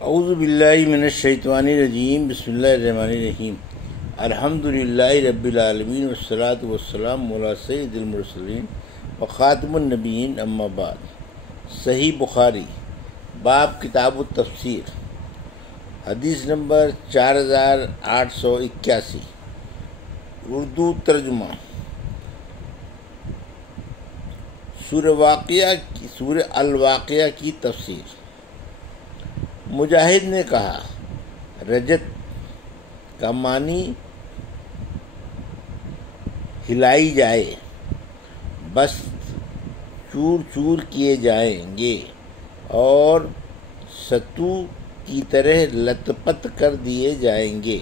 اعوذ باللہ من الشیطان الرجیم، بسم اللہ الرحمن الرحیم۔ الحمدللہ رب العالمین والصلاة والسلام علی سید المرسلین وخاتم النبیین، اما بعد۔ صحیح بخاری، باب کتاب التفسیر، حدیث نمبر 4881، اردو ترجمہ۔ سورہ الواقعہ کی تفسیر۔ مجاہد نے کہا، رجت کا معنی ہلائی جائے، بس چور چور کیے جائیں گے اور ستو کی طرح لت پت کر دیے جائیں گے۔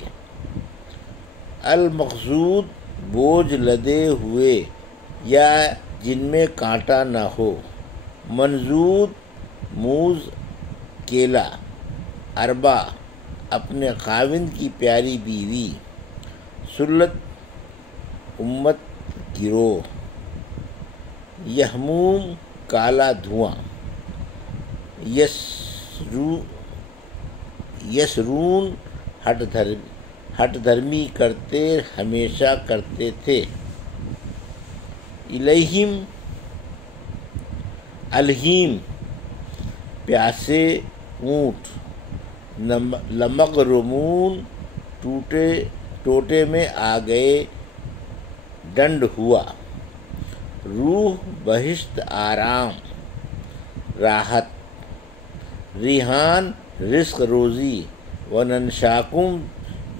المقصود بوجھ لدے ہوئے یا جن میں کانٹا نہ ہو۔ منظور موز کیلا۔ اربا اپنے خاوند کی پیاری بیوی۔ سلت امت گروہ۔ یہموم کالا دھواں۔ یسرون ہٹ دھرمی کرتے ہمیشہ کرتے تھے۔ الیہم الہیم پیاسے اونٹ۔ لمغرمون ٹوٹے میں آ گئے، ڈنڈ ہوا۔ روح بہشت آرام راحت۔ ریحان رزق روزی۔ وننشاکم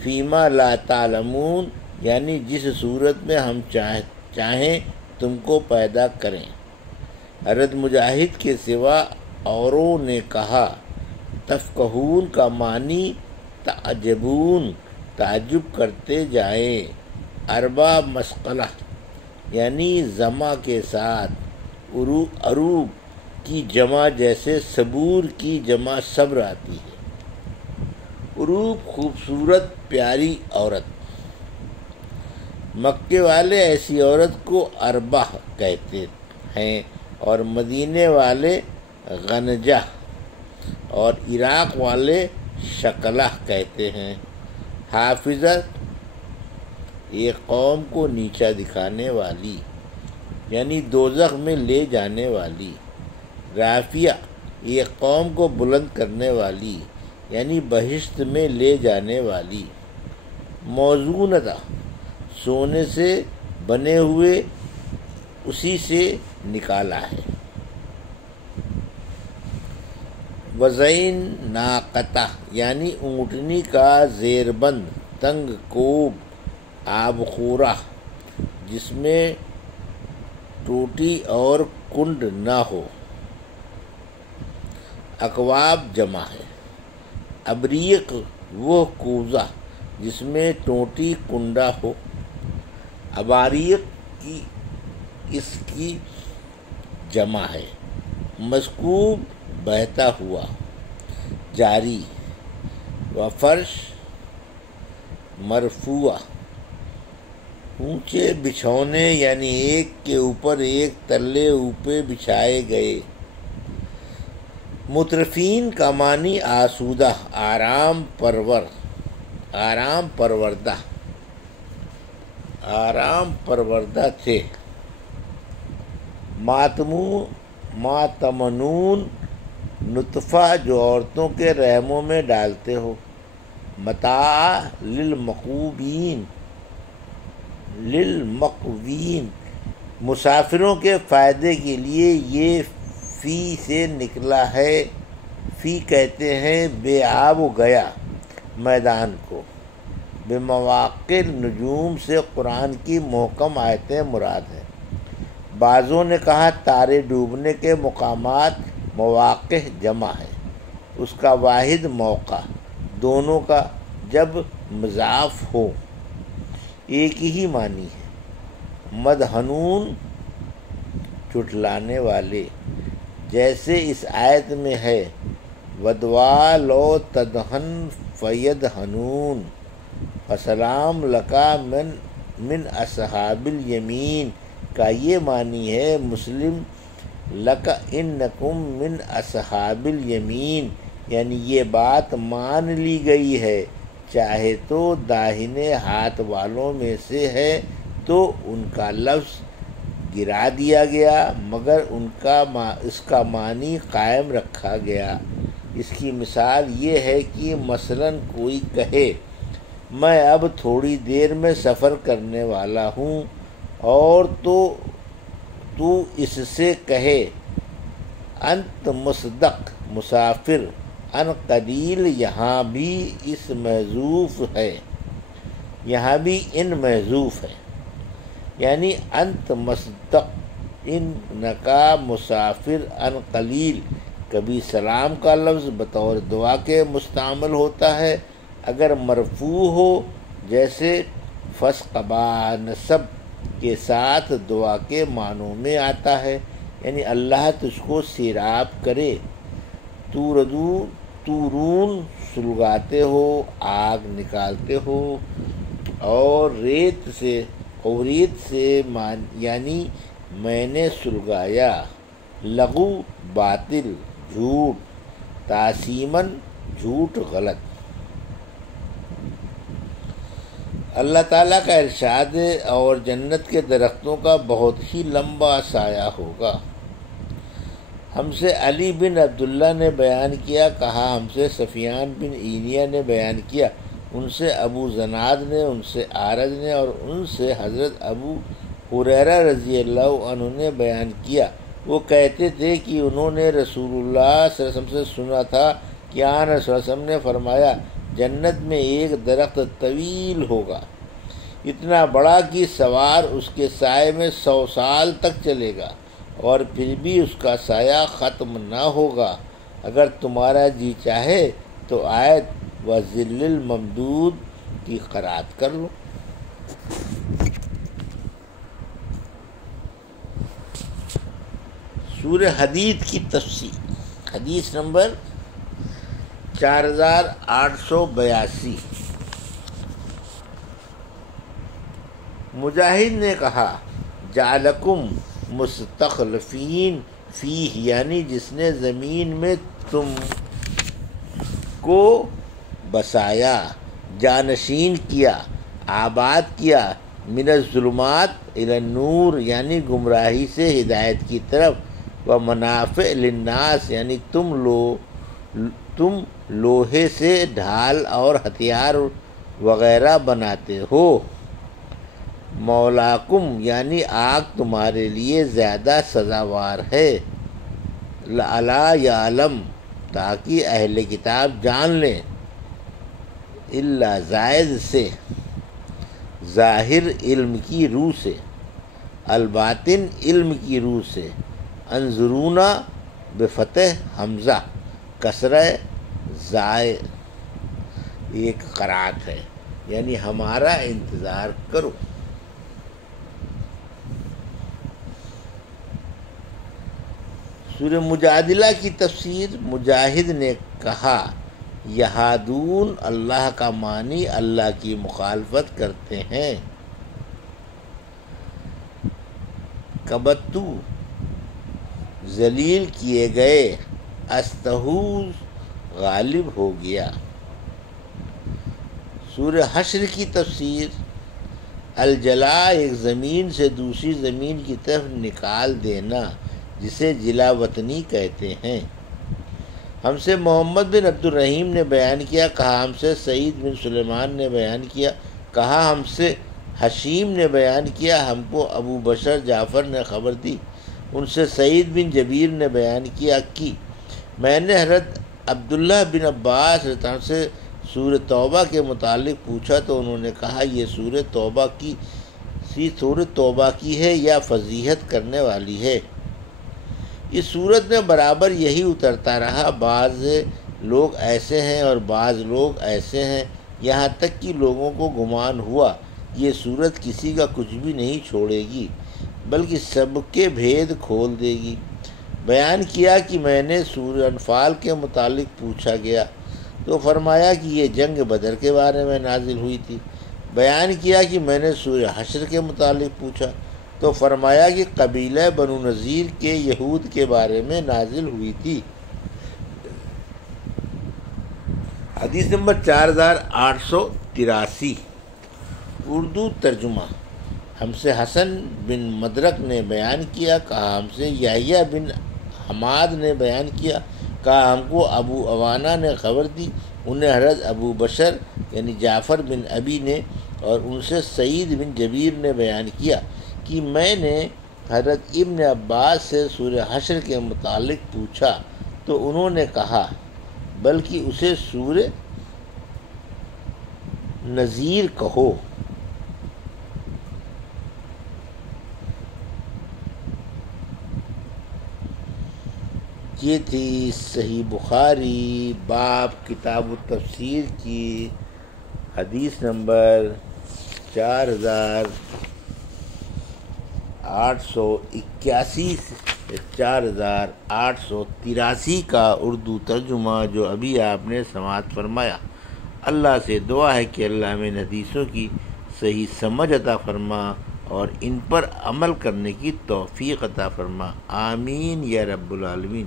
فیما لا تعلمون یعنی جس صورت میں ہم چاہیں تم کو پیدا کریں۔ حضرت مجاہد کے سوا اوروں نے کہا، تفقہون کا معنی تعجبون تعجب کرتے جائیں۔ اربا مسقلہ یعنی جمع کے ساتھ۔ عروب کی جمع جیسے صبور کی جمع صبر آتی ہے۔ عروب خوبصورت پیاری عورت۔ مکے والے ایسی عورت کو اربہ کہتے ہیں اور مدینے والے غنجہ اور عراق والے شکلہ کہتے ہیں۔ حافظت ایک قوم کو نیچا دکھانے والی یعنی دوزخ میں لے جانے والی۔ رافیہ ایک قوم کو بلند کرنے والی یعنی بہشت میں لے جانے والی۔ موزونتہ سونے سے بنے ہوئے، اسی سے نکالا ہے۔ وزین ناقتہ یعنی اونٹنی کا زیربند تنگ کوب آبخورہ جس میں ٹوٹی اور کنڈ نہ ہو۔ اکواب جمع ہے۔ ابریق وہ کوزہ جس میں ٹوٹی کنڈا ہو۔ اباریق اس کی جمع ہے۔ مسکوب بہتا ہوا، جاری۔ وفرش مرفوع اونچے بچھونے یعنی ایک کے اوپر ایک تلے اوپر بچھائے گئے۔ مترفین کا معنی آسودہ، آرام پروردہ تھے۔ ماتمنون نطفہ جو عورتوں کے رحموں میں ڈالتے ہو۔ متاع للمقوین مسافروں کے فائدے کے لیے۔ یہ فی سے نکلا ہے۔ فی کہتے ہیں بے آب و گیا میدان کو۔ بمواقع نجوم سے قرآن کی محکم آیتیں مراد ہیں۔ بعضوں نے کہا تارے ڈوبنے کے مقامات مواقع جمع ہے، اس کا واحد موقع، دونوں کا جب مضاف ہو ایک ہی معنی ہے۔ مدہنون چٹلانے والے، جیسے اس آیت میں ہے ودوا لو تدہن فیدہنون فسلام لکا من اصحاب الیمین کا یہ معنی ہے۔ مسلم لک انکم من اصحاب الیمین یعنی یہ بات مان لی گئی ہے، چاہے تو داہنے ہاتھ والوں میں سے ہے تو ان کا لفظ گرا دیا گیا، مگر اس کا معنی قائم رکھا گیا۔ اس کی مثال یہ ہے کہ مثلاً کوئی کہے میں اب تھوڑی دیر میں سفر کرنے والا ہوں، اور تو اس سے کہے انت مصدق مسافر ان قلیل، یہاں بھی ان محذوف ہے، یعنی انت مصدق انکا مسافر ان قلیل۔ کبھی سلام کا لفظ بطور دعا کے مستعمل ہوتا ہے، اگر مرفوع ہو جیسے فسقبا نصب کے ساتھ دعا کے معنوں میں آتا ہے، یعنی اللہ تجھ کو سیراب کرے۔ تورون سلگاتے ہو، آگ نکالتے ہو، اور ریت سے یعنی میں نے سلگایا۔ لغو باطل جھوٹ، تاسیمن جھوٹ غلط۔ اللہ تعالیٰ کا ارشاد ہے اور جنت کے درختوں کا بہت ہی لمبا سایہ ہوگا۔ ہم سے علی بن عبداللہ نے بیان کیا، کہا ہم سے سفیان بن عینیہ نے بیان کیا، ان سے ابو زناد نے، ان سے اعرج نے، اور ان سے حضرت ابو ہریرہ رضی اللہ عنہ نے بیان کیا۔ وہ کہتے تھے کہ انہوں نے رسول اللہ صلی اللہ علیہ وسلم سے سنا تھا کہ آن رسول اللہ صلی اللہ علیہ وسلم نے فرمایا جنت میں ایک درخت طویل ہوگا، اتنا بڑا کہ سوار اس کے سائے میں 100 سال تک چلے گا، اور پھر بھی اس کا سایہ ختم نہ ہوگا۔ اگر تمہارا جی چاہے تو آیت وَظِلِّ الْمَمْدُودِ کی قرأت کر لو۔ سورہ حدید کی تفسیر، حدیث نمبر 4882۔ مجاہد نے کہا جعلکم مستخلفین فیہ، یعنی جس نے زمین میں تم کو بسایا، جانشین کیا، آباد کیا، من الظلمات الی النور، یعنی گمراہی سے ہدایت کی طرف، ومنافع للناس، یعنی تم لوہے سے ڈھال اور ہتھیار وغیرہ بناتے ہو، مولاکم، یعنی آگ تمہارے لیے زیادہ سزاوار ہے، لعلی یعلم، تاکہ اہل کتاب جان لیں، الا زائد سے، ظاہر علم کی روح سے، الباطن علم کی روح سے، انظرونا بفتح حمزہ کسرہ زائے ایک قرات ہے، یعنی ہمارا انتظار کرو۔ سورہ مجادلہ کی تفسیر، مجاہد نے کہا یہادون، اللہ کا معنی اللہ کی مخالفت کرتے ہیں، کبتو ذلیل کیے گئے، استحوذ غالب ہو گیا۔ سورہ حشر کی تفسیر، الجلا ایک زمین سے دوسری زمین کی طرف نکال دینا، جسے جلا وطنی کہتے ہیں۔ ہم سے محمد بن عبد الرحیم نے بیان کیا، کہا ہم سے سعید بن سلیمان نے بیان کیا، کہا ہم سے حشیم نے بیان کیا، ہم کو ابو بشر جعفر نے خبر دی، ان سے سعید بن جبیر نے بیان کیا کہ میں نے حضرت عبداللہ بن عباس رضی اللہ عنہ سے سورہ توبہ کے متعلق پوچھا تو انہوں نے کہا یہ سورہ توبہ کی ہے یا فضیحت کرنے والی ہے۔ اس صورت میں برابر یہی اترتا رہا، بعض لوگ ایسے ہیں اور بعض لوگ ایسے ہیں، یہاں تک کہ لوگوں کو گمان ہوا یہ صورت کسی کا کچھ بھی نہیں چھوڑے گی بلکہ سب کے بھید کھول دے گی۔ بیان کیا کہ میں نے سورہ انفال کے متعلق پوچھا گیا تو فرمایا کہ یہ جنگ بدر کے بارے میں نازل ہوئی تھی۔ بیان کیا کہ میں نے سورہ حشر کے متعلق پوچھا تو فرمایا کہ قبیلہ بنو نذیر کے یہود کے بارے میں نازل ہوئی تھی۔ حدیث نمبر 4883 اردو ترجمہ۔ ہم سے حسن بن مدرک نے بیان کیا، کہا ہم سے یحییٰ بن حماد نے بیان کیا، کہا ہم کو ابو عوانہ نے خبر دی، انہیں حضرت ابو بشر یعنی جعفر بن ابی نے اور ان سے سعید بن جبیر نے بیان کیا کہ میں نے حضرت ابن عباس سے سورہ حشر کے متعلق پوچھا تو انہوں نے کہا بلکہ اسے سورہ نذیر کہو۔ یہ تھی صحیح بخاری باب کتاب التفسیر کی حدیث نمبر 4881 سے 4883 کا اردو ترجمہ جو ابھی آپ نے سماعت فرمایا۔ اللہ سے دعا ہے کہ اللہ میں حدیثوں کی صحیح سمجھ عطا فرما اور ان پر عمل کرنے کی توفیق عطا فرما، آمین یا رب العالمین۔